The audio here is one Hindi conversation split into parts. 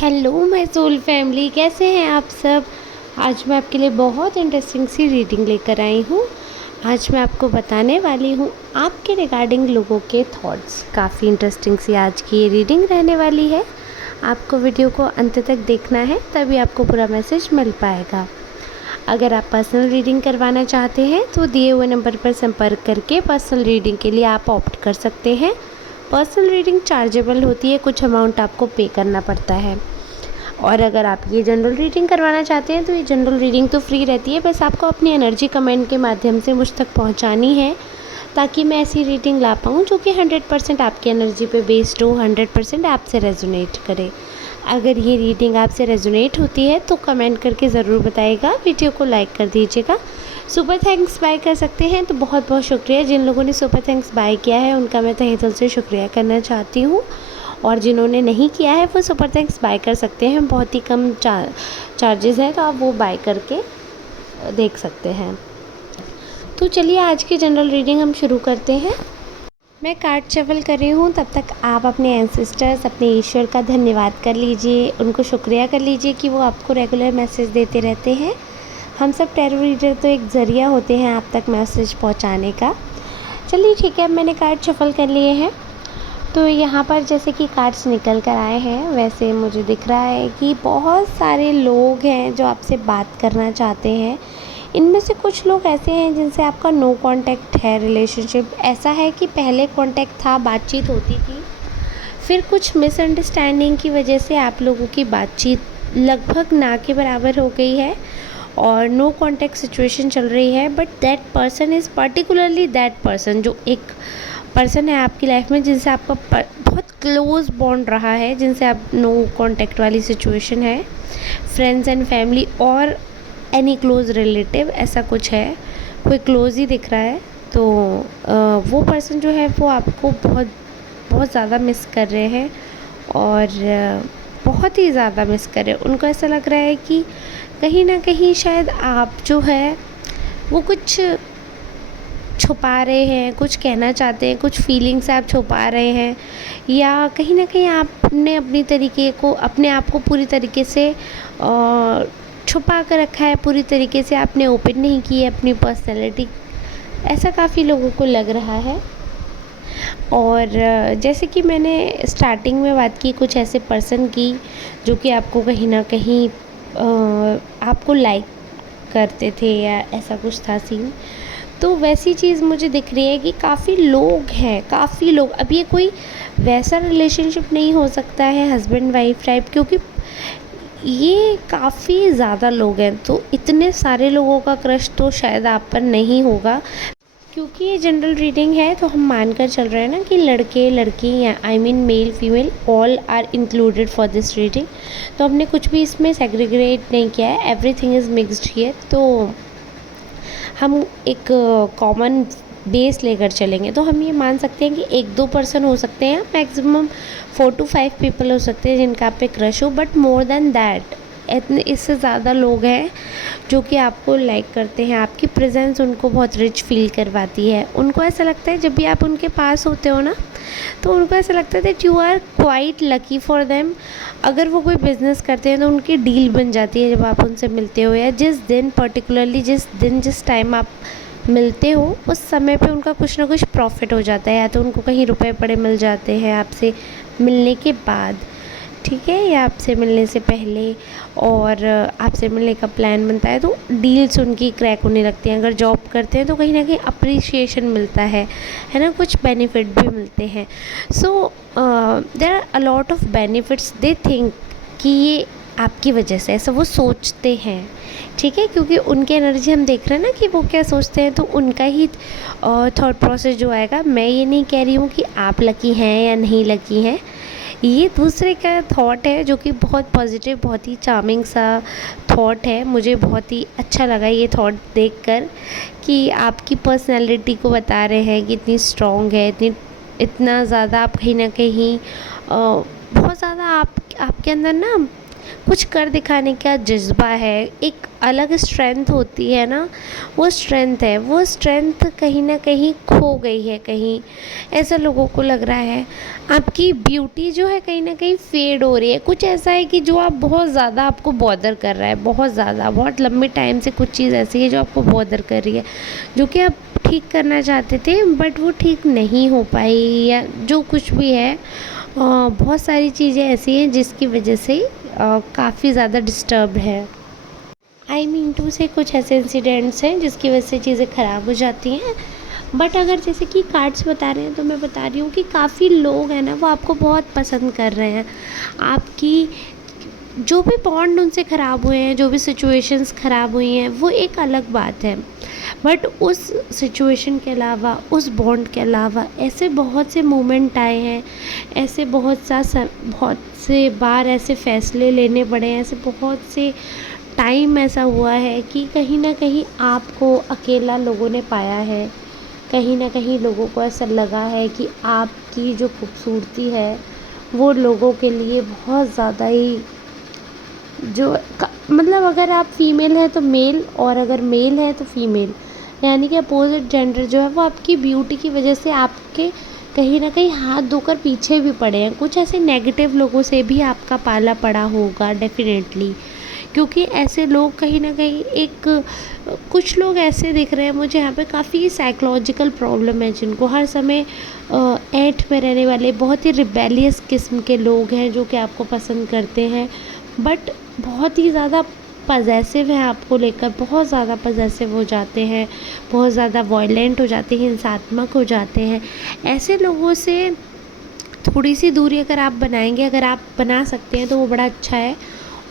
हेलो माय सोल फैमिली, कैसे हैं आप सब। आज मैं आपके लिए बहुत इंटरेस्टिंग सी रीडिंग लेकर आई हूँ। आज मैं आपको बताने वाली हूँ आपके रिगार्डिंग लोगों के थॉट्स। काफ़ी इंटरेस्टिंग सी आज की ये रीडिंग रहने वाली है। आपको वीडियो को अंत तक देखना है, तभी आपको पूरा मैसेज मिल पाएगा। अगर आप पर्सनल रीडिंग करवाना चाहते हैं तो दिए हुए नंबर पर संपर्क करके पर्सनल रीडिंग के लिए आप ऑप्ट कर सकते हैं। पर्सनल रीडिंग चार्जेबल होती है, कुछ अमाउंट आपको पे करना पड़ता है। और अगर आप ये जनरल रीडिंग करवाना चाहते हैं तो ये जनरल रीडिंग तो फ्री रहती है, बस आपको अपनी एनर्जी कमेंट के माध्यम से मुझ तक पहुंचानी है, ताकि मैं ऐसी रीडिंग ला पाऊँ जो कि 100% आपकी एनर्जी पे बेस्ड हो, 100% आपसे रेजोनेट करे। अगर ये रीडिंग आपसे रेजोनेट होती है तो कमेंट करके ज़रूर बताइएगा, वीडियो को लाइक कर दीजिएगा। सुपर थैंक्स बाय कर सकते हैं तो बहुत बहुत शुक्रिया। जिन लोगों ने सुपर थैंक्स बाय किया है उनका मैं तहे दिल से शुक्रिया करना चाहती हूँ, और जिन्होंने नहीं किया है वो सुपर थैंक्स बाय कर सकते हैं। बहुत ही कम चार्जेस हैं, तो आप वो बाय करके देख सकते हैं। तो चलिए आज की जनरल रीडिंग हम शुरू करते हैं। मैं कार्ड शफल कर रही हूँ, तब तक आप अपने एंसेस्टर्स, अपने ईश्वर का धन्यवाद कर लीजिए, उनको शुक्रिया कर लीजिए कि वो आपको रेगुलर मैसेज देते रहते हैं। हम सब टैरो रीडर तो एक ज़रिया होते हैं आप तक मैसेज पहुँचाने का। चलिए ठीक है, अब मैंने कार्ड शफल कर लिए हैं। तो यहाँ पर जैसे कि कार्ड्स निकल कर आए हैं, वैसे मुझे दिख रहा है कि बहुत सारे लोग हैं जो आपसे बात करना चाहते हैं। इनमें से कुछ लोग ऐसे हैं जिनसे आपका नो कांटेक्ट है, रिलेशनशिप ऐसा है कि पहले कांटेक्ट था, बातचीत होती थी, फिर कुछ मिसअंडरस्टैंडिंग की वजह से आप लोगों की बातचीत लगभग ना के बराबर हो गई है और नो कांटेक्ट सिचुएशन चल रही है। But that person is particularly that person, जो एक पर्सन है आपकी लाइफ में जिनसे आपका बहुत क्लोज बॉन्ड रहा है, जिनसे आप नो कांटेक्ट वाली सिचुएशन है, फ्रेंड्स एंड फैमिली और एनी क्लोज रिलेटिव, ऐसा कुछ है, कोई क्लोज ही दिख रहा है। तो वो पर्सन जो है वो आपको बहुत बहुत ज़्यादा मिस कर रहे हैं, और बहुत ही ज़्यादा मिस कर रहे हैं। उनको ऐसा लग रहा है कि कहीं ना कहीं शायद आप जो है वो कुछ छुपा रहे हैं, कुछ कहना चाहते हैं, कुछ फीलिंग्स आप छुपा रहे हैं, या कहीं ना कहीं आपने अपने आप को पूरी तरीके से छुपा कर रखा है, पूरी तरीके से आपने ओपन नहीं की है अपनी पर्सनैलिटी। ऐसा काफ़ी लोगों को लग रहा है। और जैसे कि मैंने स्टार्टिंग में बात की कुछ ऐसे पर्सन की जो कि आपको कहीं ना कहीं आपको लाइक करते थे, या ऐसा कुछ था सीन, तो वैसी चीज़ मुझे दिख रही है कि काफ़ी लोग हैं, काफ़ी लोग। अब ये कोई वैसा रिलेशनशिप नहीं हो सकता है हस्बैंड वाइफ टाइप, क्योंकि ये काफ़ी ज़्यादा लोग हैं, तो इतने सारे लोगों का क्रश तो शायद आप पर नहीं होगा। क्योंकि ये जनरल रीडिंग है तो हम मानकर चल रहे हैं ना कि लड़के लड़की, या I mean male female all are included for this reading. तो हमने कुछ भी इसमें सेग्रीगेट नहीं किया है, एवरीथिंग इज़ मिक्सड हियर। तो हम एक कॉमन बेस लेकर चलेंगे तो हम ये मान सकते हैं कि 1-2 पर्सन हो सकते हैं, मैक्सिमम 4 to 5 पीपल हो सकते हैं जिनका आप पे क्रश हो। बट मोर देन दैट, इतने इससे ज़्यादा लोग हैं जो कि आपको लाइक करते हैं, आपकी प्रेजेंस उनको बहुत रिच फील करवाती है। उनको ऐसा लगता है जब भी आप उनके पास होते हो ना, तो उनको ऐसा लगता है that you are quite lucky for them. अगर वो कोई बिज़नेस करते हैं तो उनकी डील बन जाती है जब आप उनसे मिलते हो, या जिस दिन पर्टिकुलरली जिस टाइम आप मिलते हो उस समय पे उनका कुछ ना कुछ प्रॉफिट हो जाता है, या तो उनको कहीं रुपए पड़े मिल जाते हैं आपसे मिलने के बाद, ठीक है, या आपसे मिलने से पहले, और आपसे मिलने का प्लान बनता है तो डील्स उनकी क्रैक होने लगती हैं। अगर जॉब करते हैं तो कहीं ना कहीं अप्रिसिएशन मिलता है ना, कुछ बेनिफिट भी मिलते हैं। So there are a lot of benefits, they think कि ये आपकी वजह से, ऐसा वो सोचते हैं, ठीक है, क्योंकि उनकी एनर्जी हम देख रहे हैं ना कि वो क्या सोचते हैं, तो उनका ही थॉट प्रोसेस जो आएगा। मैं ये नहीं कह रही हूँ कि आप लकी हैं या नहीं लकी हैं, ये दूसरे का थॉट है जो कि बहुत पॉजिटिव, बहुत ही चार्मिंग सा थॉट है। मुझे बहुत ही अच्छा लगा ये थॉट देखकर कि आपकी पर्सनैलिटी को बता रहे हैं कि इतनी स्ट्रॉन्ग है, इतना ज़्यादा आप कहीं ना कहीं बहुत ज़्यादा आपके अंदर ना कुछ कर दिखाने का जज़्बा है, एक अलग स्ट्रेंथ होती है ना, वो स्ट्रेंथ कहीं न कहीं खो गई है कहीं, ऐसा लोगों को लग रहा है। आपकी ब्यूटी जो है कहीं न कहीं फ़ेड हो रही है। कुछ ऐसा है कि जो आप बहुत ज़्यादा आपको बॉदर कर रहा है, बहुत ज़्यादा, बहुत लंबे टाइम से कुछ चीज़ ऐसी है जो आपको बॉदर कर रही है, जो कि आप ठीक करना चाहते थे बट वो ठीक नहीं हो पाई, या जो कुछ भी है। बहुत सारी चीज़ें ऐसी हैं जिसकी वजह से काफ़ी ज़्यादा डिस्टर्ब है। आई मीन टू से कुछ ऐसे इंसिडेंट्स हैं जिसकी वजह से चीज़ें ख़राब हो जाती हैं। बट अगर जैसे कि कार्ड्स बता रहे हैं तो मैं बता रही हूँ कि काफ़ी लोग हैं ना, वो आपको बहुत पसंद कर रहे हैं। आपकी जो भी बॉन्ड उनसे ख़राब हुए हैं, जो भी सिचुएशंस ख़राब हुई हैं, वो एक अलग बात है। बट उस सिचुएशन के अलावा, उस बॉन्ड के अलावा ऐसे बहुत से मोमेंट आए हैं, ऐसे बहुत से बार ऐसे फ़ैसले लेने पड़े हैं, ऐसे बहुत से टाइम ऐसा हुआ है कि कहीं न कहीं आपको अकेला लोगों ने पाया है। कहीं न कहीं लोगों को ऐसा लगा है कि आपकी जो खूबसूरती है, वो लोगों के लिए बहुत ज़्यादा ही मतलब अगर आप फीमेल हैं तो मेल, और अगर मेल है तो फीमेल, यानी कि अपोजिट जेंडर जो है वो आपकी ब्यूटी की वजह से आपके कहीं ना कहीं हाथ धोकर पीछे भी पड़े हैं। कुछ ऐसे नेगेटिव लोगों से भी आपका पाला पड़ा होगा डेफिनेटली, क्योंकि ऐसे लोग कहीं ना कहीं कुछ लोग ऐसे दिख रहे हैं मुझे यहाँ पे, काफ़ी साइकोलॉजिकल प्रॉब्लम है, जिनको हर समय ऐंठ में रहने वाले बहुत ही रिबेलियस किस्म के लोग हैं जो कि आपको पसंद करते हैं, बट बहुत ही ज़्यादा पजेसिव हैं आपको लेकर, बहुत ज़्यादा पजेसिव हो जाते हैं, बहुत ज़्यादा वॉयलेंट हो जाते हैं, हिंसात्मक हो जाते हैं। ऐसे लोगों से थोड़ी सी दूरी अगर आप बनाएंगे, अगर आप बना सकते हैं तो वो बड़ा अच्छा है,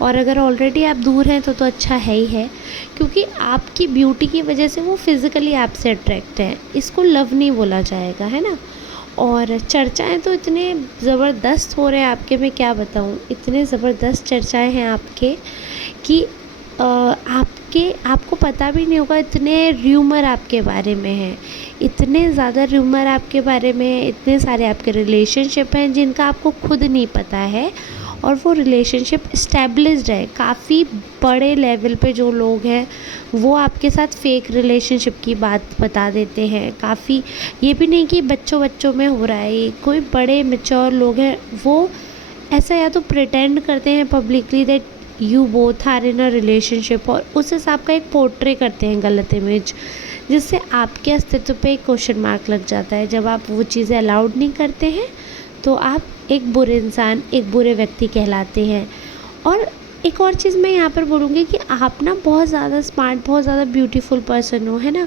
और अगर ऑलरेडी आप दूर हैं तो अच्छा है ही है, क्योंकि आपकी ब्यूटी की वजह से वो फिज़िकली आपसे अट्रैक्ट है। इसको लव नहीं बोला जाएगा, है ना। और चर्चाएं तो इतने ज़बरदस्त हो रहे हैं आपके, मैं क्या बताऊं, इतने ज़बरदस्त चर्चाएं हैं आपके कि आपको पता भी नहीं होगा, इतने र्यूमर आपके बारे में हैं, इतने ज़्यादा र्यूमर आपके बारे में हैं, इतने सारे आपके रिलेशनशिप हैं जिनका आपको खुद नहीं पता है, और वो रिलेशनशिप इस्टेब्लिश्ड है। काफ़ी बड़े लेवल पे जो लोग हैं वो आपके साथ फेक रिलेशनशिप की बात बता देते हैं। काफ़ी, ये भी नहीं कि बच्चों बच्चों में हो रहा है, ये कोई बड़े मैच्योर लोग हैं, वो ऐसा या तो प्रिटेंड करते हैं publicly that you both are in a relationship, और उस हिसाब का एक पोर्ट्रे करते हैं गलत इमेज, जिससे आपके अस्तित्व पे एक क्वेश्चन मार्क लग जाता है। जब आप वो चीज़ें अलाउड नहीं करते हैं तो आप एक बुरे इंसान, एक बुरे व्यक्ति कहलाते हैं। और एक और चीज़ मैं यहाँ पर बोलूँगी कि आप ना बहुत ज़्यादा स्मार्ट, बहुत ज़्यादा ब्यूटीफुल पर्सन हो, है ना,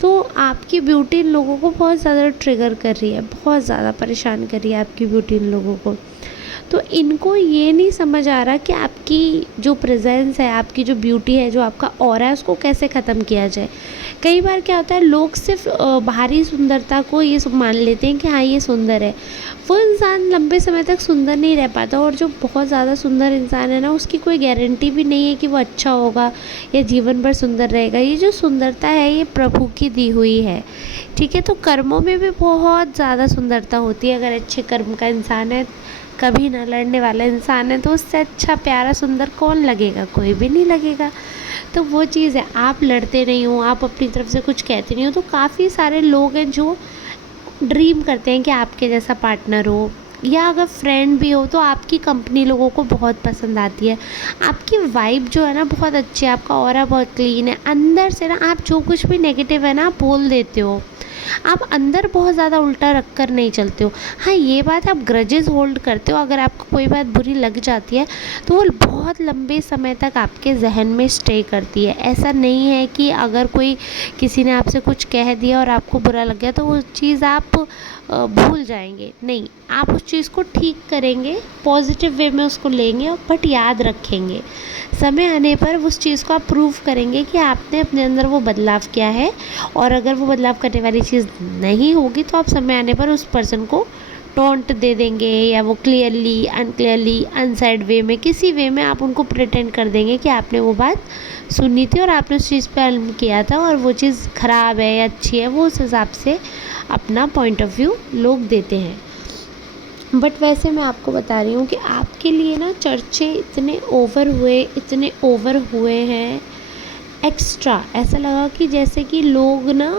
तो आपकी ब्यूटी इन लोगों को बहुत ज़्यादा ट्रिगर कर रही है, बहुत ज़्यादा परेशान कर रही है आपकी ब्यूटी इन लोगों को। तो इनको ये नहीं समझ आ रहा कि आपकी जो प्रेजेंस है, आपकी जो ब्यूटी है, जो आपका ऑरा है, उसको कैसे ख़त्म किया जाए। कई बार क्या होता है, लोग सिर्फ बाहरी सुंदरता को ये मान लेते हैं कि हाँ ये सुंदर है, वो इंसान लंबे समय तक सुंदर नहीं रह पाता। और जो बहुत ज़्यादा सुंदर इंसान है ना, उसकी कोई गारंटी भी नहीं है कि वो अच्छा होगा या जीवन भर सुंदर रहेगा। ये जो सुंदरता है ये प्रभु की दी हुई है, ठीक है। तो कर्मों में भी बहुत ज़्यादा सुंदरता होती है। अगर अच्छे कर्म का इंसान है, कभी ना लड़ने वाला इंसान है, तो उससे अच्छा प्यारा सुंदर कौन लगेगा, कोई भी नहीं लगेगा। तो वो चीज़ है, आप लड़ते नहीं हो, आप अपनी तरफ से कुछ कहते नहीं हो, तो काफ़ी सारे लोग हैं जो ड्रीम करते हैं कि आपके जैसा पार्टनर हो, या अगर फ्रेंड भी हो तो आपकी कंपनी लोगों को बहुत पसंद आती है। आपकी वाइब जो है ना बहुत अच्छी है, आपका ऑरा बहुत क्लीन है, अंदर से ना आप जो कुछ भी नेगेटिव है ना आप बोल देते हो, आप अंदर बहुत ज़्यादा उल्टा रख कर नहीं चलते हो। हाँ ये बात, आप ग्रजेस होल्ड करते हो, अगर आपको कोई बात बुरी लग जाती है तो वो बहुत लंबे समय तक आपके जहन में स्टे करती है। ऐसा नहीं है कि अगर कोई किसी ने आपसे कुछ कह दिया और आपको बुरा लग गया तो वो चीज़ आप भूल जाएंगे, नहीं, आप उस चीज़ को ठीक करेंगे, पॉजिटिव वे में उसको लेंगे, बट याद रखेंगे। समय आने पर उस चीज़ को आप प्रूव करेंगे कि आपने अपने अंदर वो बदलाव किया है, और अगर वो बदलाव करने वाली चीज़ नहीं होगी तो आप समय आने पर उस पर्सन को टोंट दे देंगे, या वो क्लियरली, अनक्लियरली, अनसाइड वे में, किसी वे में आप उनको प्रिटेंड कर देंगे कि आपने वो बात सुनी थी और आपने उस चीज़ पर अल्म किया था, और वो चीज़ ख़राब है या अच्छी है, वो उस हिसाब से अपना पॉइंट ऑफ व्यू लोग देते हैं। बट वैसे मैं आपको बता रही हूँ कि आपके लिए ना चर्चे इतने ओवर हुए हैं, एक्स्ट्रा ऐसा लगा कि जैसे कि लोग ना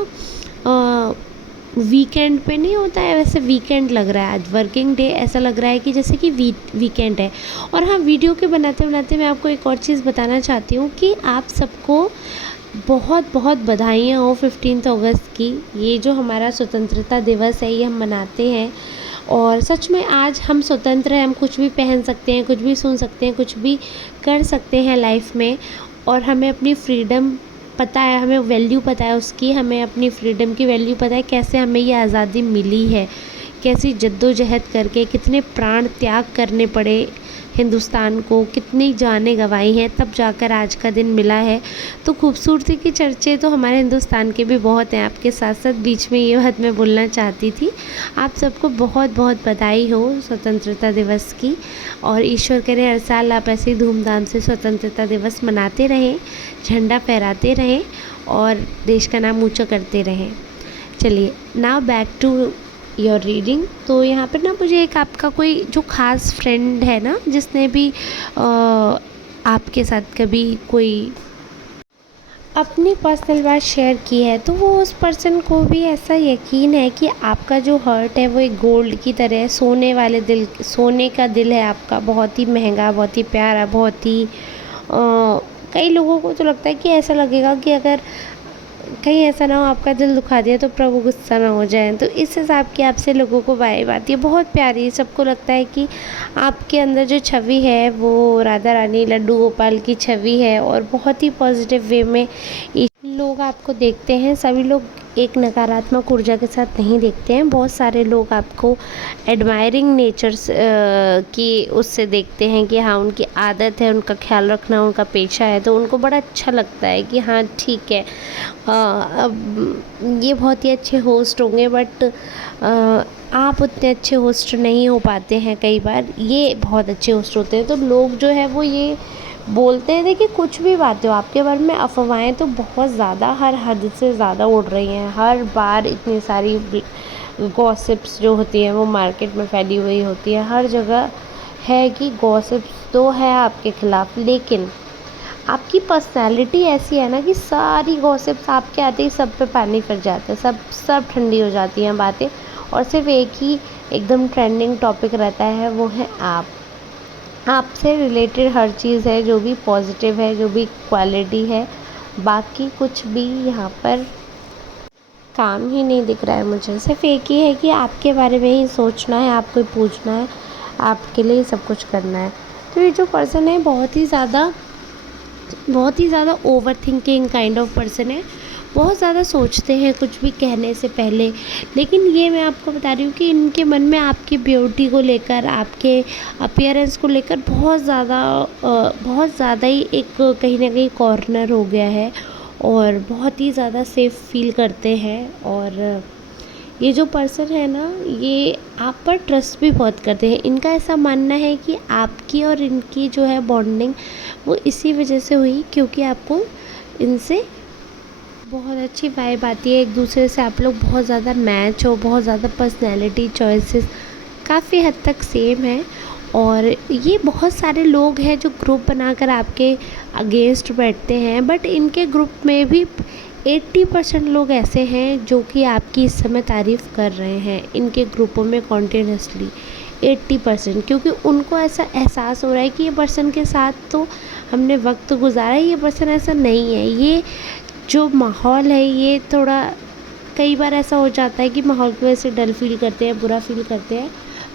वीकेंड पे नहीं होता है वैसे वीकेंड लग रहा है, आज वर्किंग डे ऐसा लग रहा है कि जैसे कि वीकेंड है। और हाँ, वीडियो के बनाते बनाते मैं आपको एक और चीज़ बताना चाहती हूँ कि आप सबको बहुत बहुत बधाइयाँ हो 15 अगस्त की। ये जो हमारा स्वतंत्रता दिवस है ये हम मनाते हैं, और सच में आज हम स्वतंत्र हैं, हम कुछ भी पहन सकते हैं, कुछ भी सुन सकते हैं, कुछ भी कर सकते हैं लाइफ में। और हमें अपनी फ्रीडम पता है, हमें वैल्यू पता है उसकी, हमें अपनी फ्रीडम की वैल्यू पता है, कैसे हमें ये आज़ादी मिली है, कैसी जद्दोजहद करके, कितने प्राण त्याग करने पड़े हिंदुस्तान को, कितनी जानें गंवाई हैं, तब जाकर आज का दिन मिला है। तो खूबसूरती की चर्चे तो हमारे हिंदुस्तान के भी बहुत हैं। आपके साथ साथ बीच में ये बात मैं बोलना चाहती थी। आप सबको बहुत बहुत बधाई हो स्वतंत्रता दिवस की, और ईश्वर करे हर साल आप ऐसे ही धूमधाम से स्वतंत्रता दिवस मनाते रहें, झंडा फहराते रहें और देश का नाम ऊँचा करते रहें। चलिए, now back to your reading. तो यहाँ पर ना मुझे एक आपका कोई जो ख़ास फ्रेंड है ना, जिसने भी आपके साथ कभी कोई अपनी पर्सनल बात शेयर की है, तो वो उस पर्सन को भी ऐसा यकीन है कि आपका जो हर्ट है वो एक गोल्ड की तरह है, सोने का दिल है आपका, बहुत ही महंगा, बहुत ही प्यारा, बहुत ही कई लोगों को तो लगता है कि ऐसा लगेगा कि अगर कहीं ऐसा ना हो आपका दिल दुखा दिया तो प्रभु गुस्सा ना हो जाए। तो इस हिसाब की आपसे लोगों को वाइब आती है, बहुत प्यारी। सबको लगता है कि आपके अंदर जो छवि है वो राधा रानी लड्डू गोपाल की छवि है, और बहुत ही पॉजिटिव वे में लोग आपको देखते हैं। सभी लोग एक नकारात्मक ऊर्जा के साथ नहीं देखते हैं। बहुत सारे लोग आपको एडमायरिंग नेचर की उससे देखते हैं कि हाँ, उनकी आदत है, उनका ख्याल रखना उनका पेशा है, तो उनको बड़ा अच्छा लगता है कि हाँ ठीक है, अब ये बहुत ही अच्छे होस्ट होंगे, बट आप उतने अच्छे होस्ट नहीं हो पाते हैं। कई बार ये बहुत अच्छे होस्ट होते हैं, तो लोग जो है वो ये बोलते हैं। देखिए, कुछ भी बातें हो आपके बारे में, अफवाहें तो बहुत ज़्यादा, हर हद से ज़्यादा उड़ रही हैं। हर बार इतनी सारी गॉसिप्स जो होती हैं वो मार्केट में फैली हुई होती है। हर जगह है कि गॉसिप्स तो है आपके ख़िलाफ़, लेकिन आपकी पर्सनैलिटी ऐसी है ना कि सारी गॉसिप्स आपके आते ही सब पे पानी फिर जाता है, सब ठंडी हो जाती हैं बातें, और सिर्फ एक ही एकदम ट्रेंडिंग टॉपिक रहता है, वो है आपसे रिलेटेड हर चीज़ है जो भी पॉजिटिव है, जो भी क्वालिटी है। बाकी कुछ भी यहाँ पर काम ही नहीं दिख रहा है मुझे। सिर्फ एक ही है कि आपके बारे में ही सोचना है, आपको ही पूछना है, आपके लिए ही सब कुछ करना है। तो ये जो पर्सन है बहुत ही ज़्यादा over thinking kind of person है। बहुत ज़्यादा सोचते हैं कुछ भी कहने से पहले। लेकिन ये मैं आपको बता रही हूँ कि इनके मन में आपकी ब्यूटी को लेकर, आपके अपीयरेंस को लेकर बहुत ज़्यादा ही एक कहीं ना कहीं कॉर्नर हो गया है, और बहुत ही ज़्यादा सेफ फील करते हैं। और ये जो पर्सन है ना, ये आप पर ट्रस्ट भी बहुत करते हैं। इनका ऐसा मानना है कि आपकी और इनकी जो है बॉन्डिंग वो इसी वजह से हुई क्योंकि आपको इनसे बहुत अच्छी वाइब आती है, एक दूसरे से आप लोग बहुत ज़्यादा मैच हो, बहुत ज़्यादा पर्सनैलिटी चॉइसेस काफ़ी हद तक सेम है। और ये बहुत सारे लोग हैं जो ग्रुप बनाकर आपके अगेंस्ट बैठते हैं, बट इनके ग्रुप में भी 80% लोग ऐसे हैं जो कि आपकी इस समय तारीफ़ कर रहे हैं इनके ग्रुपों में कॉन्टीन्यूसली 80%, क्योंकि उनको ऐसा एहसास हो रहा है कि ये पर्सन के साथ तो हमने वक्त गुजारा है, ये पर्सन ऐसा नहीं है। ये जो माहौल है ये थोड़ा, कई बार ऐसा हो जाता है कि माहौल की वजह से डल फील करते हैं, बुरा फील करते हैं,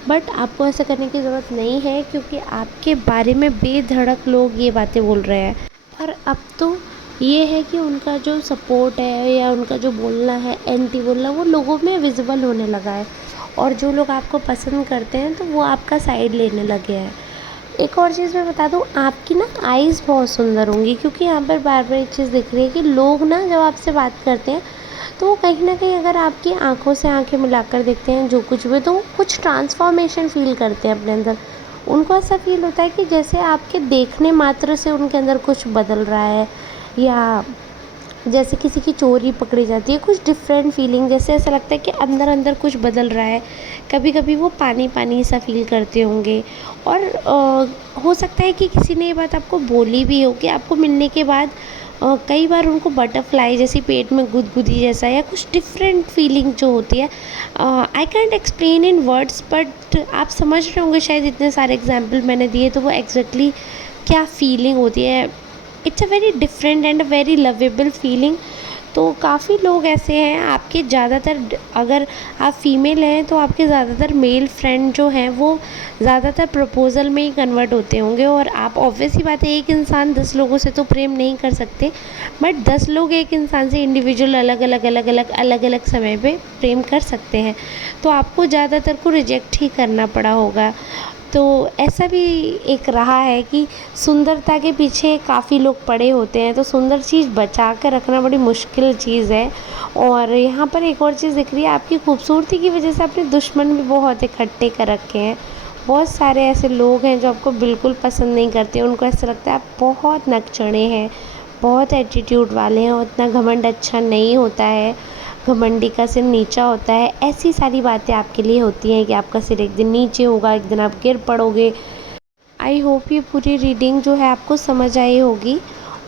बट आपको ऐसा करने की ज़रूरत नहीं है क्योंकि आपके बारे में बेधड़क लोग ये बातें बोल रहे हैं। और अब तो ये है कि उनका जो सपोर्ट है या उनका जो बोलना है, एंटी बोलना, वो लोगों में विजिबल होने लगा है, और जो लोग आपको पसंद करते हैं तो वो आपका साइड लेने लगे हैं। एक और चीज़ मैं बता दूँ, आपकी ना आइज़ बहुत सुंदर होंगी, क्योंकि यहाँ पर बार बार एक चीज़ दिख रही है कि लोग ना जब आपसे बात करते हैं तो वो कहीं ना कहीं अगर आपकी आंखों से आंखें मिलाकर देखते हैं जो कुछ भी, तो कुछ ट्रांसफॉर्मेशन फ़ील करते हैं अपने अंदर। उनको ऐसा फ़ील होता है कि जैसे आपके देखने मात्र से उनके अंदर कुछ बदल रहा है, या जैसे किसी की चोरी पकड़ी जाती है, कुछ डिफरेंट फीलिंग, जैसे ऐसा लगता है कि अंदर अंदर कुछ बदल रहा है। कभी कभी वो पानी पानी सा फील करते होंगे। और हो सकता है कि किसी ने ये बात आपको बोली भी हो कि आपको मिलने के बाद कई बार उनको बटरफ्लाई जैसी पेट में गुदगुदी जैसा या कुछ डिफरेंट फीलिंग जो होती है, I can't explain in words, but आप समझ रहे होंगे शायद, इतने सारे एग्जाम्पल मैंने दिए तो वो एग्जैक्टली क्या फीलिंग होती है। It's a very different and a very lovable feeling. तो काफ़ी लोग ऐसे हैं, आपके ज़्यादातर अगर आप फीमेल हैं तो आपके ज़्यादातर मेल फ्रेंड जो हैं वो ज़्यादातर प्रपोज़ल में ही कन्वर्ट होते होंगे। और आप ऑब्वियस ही बात है, एक इंसान 10 लोगों से तो प्रेम नहीं कर सकते, बट 10 लोग एक इंसान से इंडिविजुअल अलग अलग समय पे प्रेम कर सकते हैं। तो आपको ज़्यादातर को रिजेक्ट ही करना पड़ा होगा। तो ऐसा भी एक रहा है कि सुंदरता के पीछे काफ़ी लोग पड़े होते हैं, तो सुंदर चीज़ बचा कर रखना बड़ी मुश्किल चीज़ है। और यहाँ पर एक और चीज़ दिख रही है, आपकी खूबसूरती की वजह से अपने दुश्मन भी बहुत इकट्ठे कर रखे हैं। बहुत सारे ऐसे लोग हैं जो आपको बिल्कुल पसंद नहीं करते, उनको ऐसा लगता है आप बहुत नकचढ़े हैं, बहुत एटीट्यूड वाले हैं और इतना घमंड अच्छा नहीं होता है, घमंडी का सिर नीचा होता है। ऐसी सारी बातें आपके लिए होती हैं कि आपका सिर एक दिन नीचे होगा, एक दिन आप गिर पड़ोगे। आई होप ये पूरी रीडिंग जो है आपको समझ आई होगी।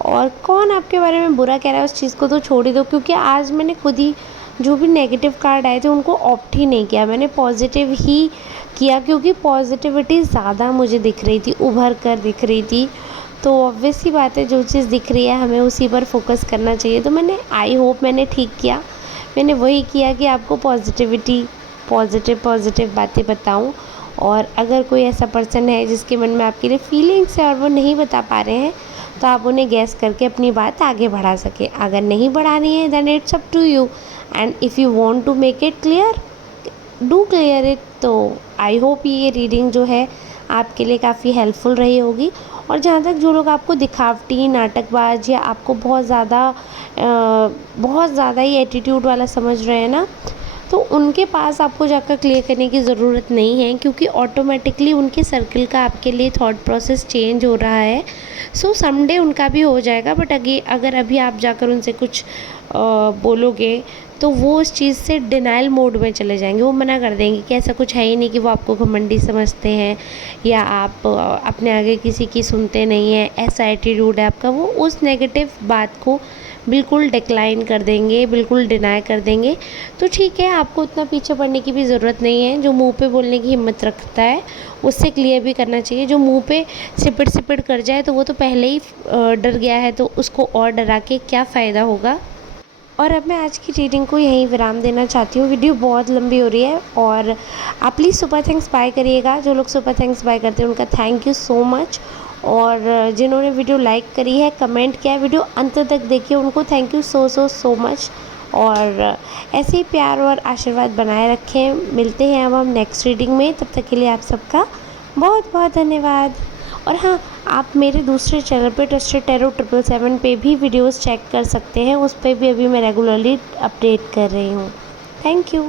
और कौन आपके बारे में बुरा कह रहा है उस चीज़ को तो छोड़ ही दो, क्योंकि आज मैंने खुद ही जो भी नेगेटिव कार्ड आए थे उनको ऑप्ट ही नहीं किया, मैंने पॉजिटिव ही किया, क्योंकि पॉजिटिविटी ज़्यादा मुझे दिख रही थी, उभर कर दिख रही थी। तो ऑब्वियस सी बात है, जो चीज़ दिख रही है हमें उसी पर फोकस करना चाहिए। तो मैंने आई होप मैंने ठीक किया, मैंने वही किया कि आपको पॉजिटिव बातें बताऊं। और अगर कोई ऐसा पर्सन है जिसके मन में आपके लिए फीलिंग्स है और वो नहीं बता पा रहे हैं, तो आप उन्हें गैस करके अपनी बात आगे बढ़ा सकें। अगर नहीं बढ़ानी है then it's up to you, and if you want to make it clear, do clear it. तो आई होप ये रीडिंग जो है आपके लिए काफ़ी हेल्पफुल रही होगी। और जहाँ तक जो लोग आपको दिखावटी, नाटकबाज या आपको बहुत ज़्यादा ही एटीट्यूड वाला समझ रहे हैं ना, तो उनके पास आपको जाकर क्लियर करने की ज़रूरत नहीं है, क्योंकि ऑटोमेटिकली उनके सर्कल का आपके लिए थॉट प्रोसेस चेंज हो रहा है। सो समडे उनका भी हो जाएगा, बट अगर अभी आप जाकर उनसे कुछ बोलोगे तो वो उस चीज़ से डिनाइल मोड में चले जाएंगे, वो मना कर देंगे कि ऐसा कुछ है ही नहीं, कि वो आपको घमंडी समझते हैं या आप अपने आगे किसी की सुनते नहीं हैं, ऐसा एटीट्यूड है आपका। वो उस नेगेटिव बात को बिल्कुल डिक्लाइन कर देंगे, बिल्कुल डिनाई कर देंगे। तो ठीक है, आपको उतना पीछे पड़ने की भी ज़रूरत नहीं है। जो मुंह पे बोलने की हिम्मत रखता है उससे क्लियर भी करना चाहिए। जो मुंह पे सिपट सिपट कर जाए तो वो तो पहले ही डर गया है, तो उसको और डरा के क्या फ़ायदा होगा। और अब मैं आज की रीडिंग को यहीं विराम देना चाहती हूँ, वीडियो बहुत लंबी हो रही है। और आप प्लीज़ सुपर थैंक्स बाय करिएगा, जो लोग सुपर थैंक्स बाय करते हैं उनका थैंक यू सो मच। और जिन्होंने वीडियो लाइक करी है, कमेंट किया है, वीडियो अंत तक देखिए, उनको थैंक यू सो मच। और ऐसे ही प्यार और आशीर्वाद बनाए रखें। मिलते हैं अब हम नेक्स्ट रीडिंग में, तब तक के लिए आप सबका बहुत बहुत धन्यवाद। और हाँ, आप मेरे दूसरे चैनल पे ट्रस्टेड टैरो 777 पे भी वीडियोस चेक कर सकते हैं, उस पर भी अभी मैं रेगुलरली अपडेट कर रही हूँ। Thank you.